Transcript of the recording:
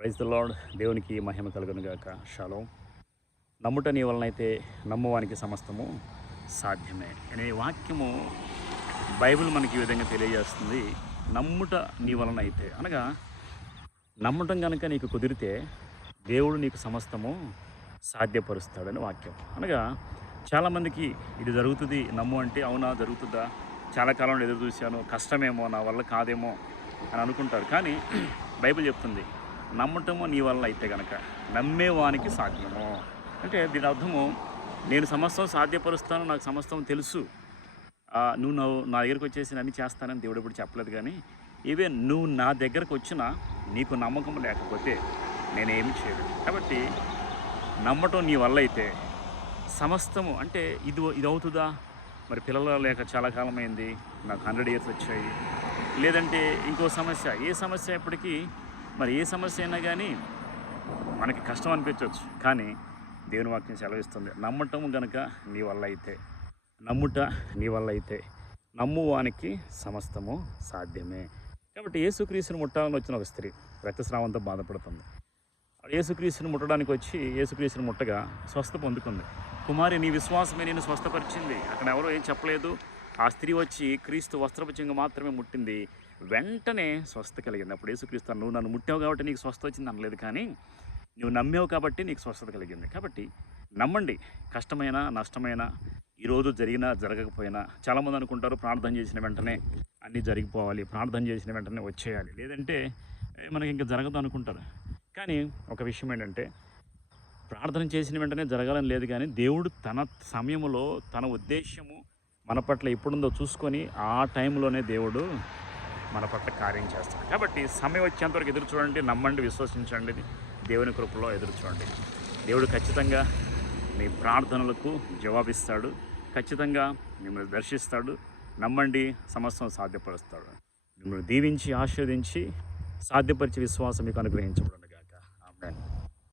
Praise the lord. దేవునికి మహిమ కలుగును గాక. షాలోమ్. నమ్ముట నీ వలనైతే నమ్మువానికి సమస్తము సాధ్యమే అనే వాక్యము బైబిల్ మనకి ఈ విధంగా తెలియజేస్తుంది. నమ్ముట నీ వలన అయితే అనగా నమ్మటం కనుక నీకు కుదిరితే దేవుడు నీకు సమస్తము సాధ్యపరుస్తాడని వాక్యం. అనగా చాలామందికి ఇది జరుగుతుంది నమ్ము అంటే అవునా జరుగుతుందా, చాలా కాలంలో ఎదురు చూశాను, కష్టమేమో, నా వల్ల కాదేమో అని అనుకుంటారు. కానీ బైబిల్ చెప్తుంది నమ్మటము నీ వల్ల అయితే కనుక నమ్మేవానికి సాధ్యము. అంటే దీని అర్థము నేను సమస్తం సాధ్యపరుస్తాను, నాకు సమస్తం తెలుసు, నువ్వు నా దగ్గరకు వచ్చేసి అన్నీ చేస్తానని దేవుడు ఎప్పుడు చెప్పలేదు. కానీ ఈవెన్ నువ్వు నా దగ్గరకు వచ్చినా నీకు నమ్మకం లేకపోతే నేనేమి చేయలేదు. కాబట్టి నమ్మటం నీ వల్ల అయితే సమస్తము అంటే ఇది అవుతుందా, మరి పిల్లలు లేక చాలా కాలమైంది, నాకు 100 years వచ్చాయి, లేదంటే ఇంకో సమస్య, ఏ సమస్య ఎప్పటికీ మరి ఏ సమస్య అయినా కానీ మనకి కష్టం అనిపించవచ్చు. కానీ దేవుని వాక్యం సెలవిస్తుంది నమ్మటం గనక నీ వల్ల అయితే, నమ్ముట నీ వల్ల అయితే నమ్మువానికి సమస్తము సాధ్యమే. కాబట్టి యేసుక్రీస్తుని ముట్టాలని వచ్చిన ఒక స్త్రీ రక్తస్రావంతో బాధపడుతుంది. యేసుక్రీస్తుని ముట్టడానికి వచ్చి యేసుక్రీస్తుని ముట్టగా స్వస్థ పొందుకుంది. కుమారి నీ విశ్వాసమే నేను స్వస్థపరిచింది. అక్కడ ఎవరో ఏం చెప్పలేదు. ఆ స్త్రీ వచ్చి క్రీస్తు వస్త్రపు చెంగు మాత్రమే ముట్టింది, వెంటనే స్వస్థ కలిగింది. అప్పుడు యేసుక్రీస్తు నువ్వు నన్ను ముట్టావు కాబట్టి నీకు స్వస్థ వచ్చింది అనలేదు, కానీ నువ్వు నమ్మావు కాబట్టి నీకు స్వస్థత కలిగింది. కాబట్టి నమ్మండి. కష్టమైన నష్టమైన ఈరోజు జరిగినా జరగకపోయినా చాలామంది అనుకుంటారు ప్రార్థన చేసిన వెంటనే అన్నీ జరిగిపోవాలి, ప్రార్థన చేసిన వెంటనే వచ్చేయాలి, లేదంటే మనకి ఇంకా జరగదు అనుకుంటారు. కానీ ఒక విషయం ఏంటంటే ప్రార్థన చేసిన వెంటనే జరగాలని లేదు, కానీ దేవుడు తన సమయంలో తన ఉద్దేశము మన పట్ల ఎప్పుడుందో చూసుకొని ఆ టైంలోనే దేవుడు మన పట్ల కార్యం చేస్తాడు. కాబట్టి సమయం వచ్చేంతవరకు ఎదురు చూడండి, నమ్మండి, విశ్వసించండి, దేవుని కృపలో ఎదురు చూడండి. దేవుడు ఖచ్చితంగా మీ ప్రార్థనలకు జవాబిస్తాడు, ఖచ్చితంగా మిమ్మల్ని దర్శిస్తాడు. నమ్మండి, సమస్తం సాధ్యపరుస్తాడు. మిమ్మల్ని దీవించి ఆశీర్వదించి సాధ్యపరిచే విశ్వాసం మీకు అనుగ్రహించబడు.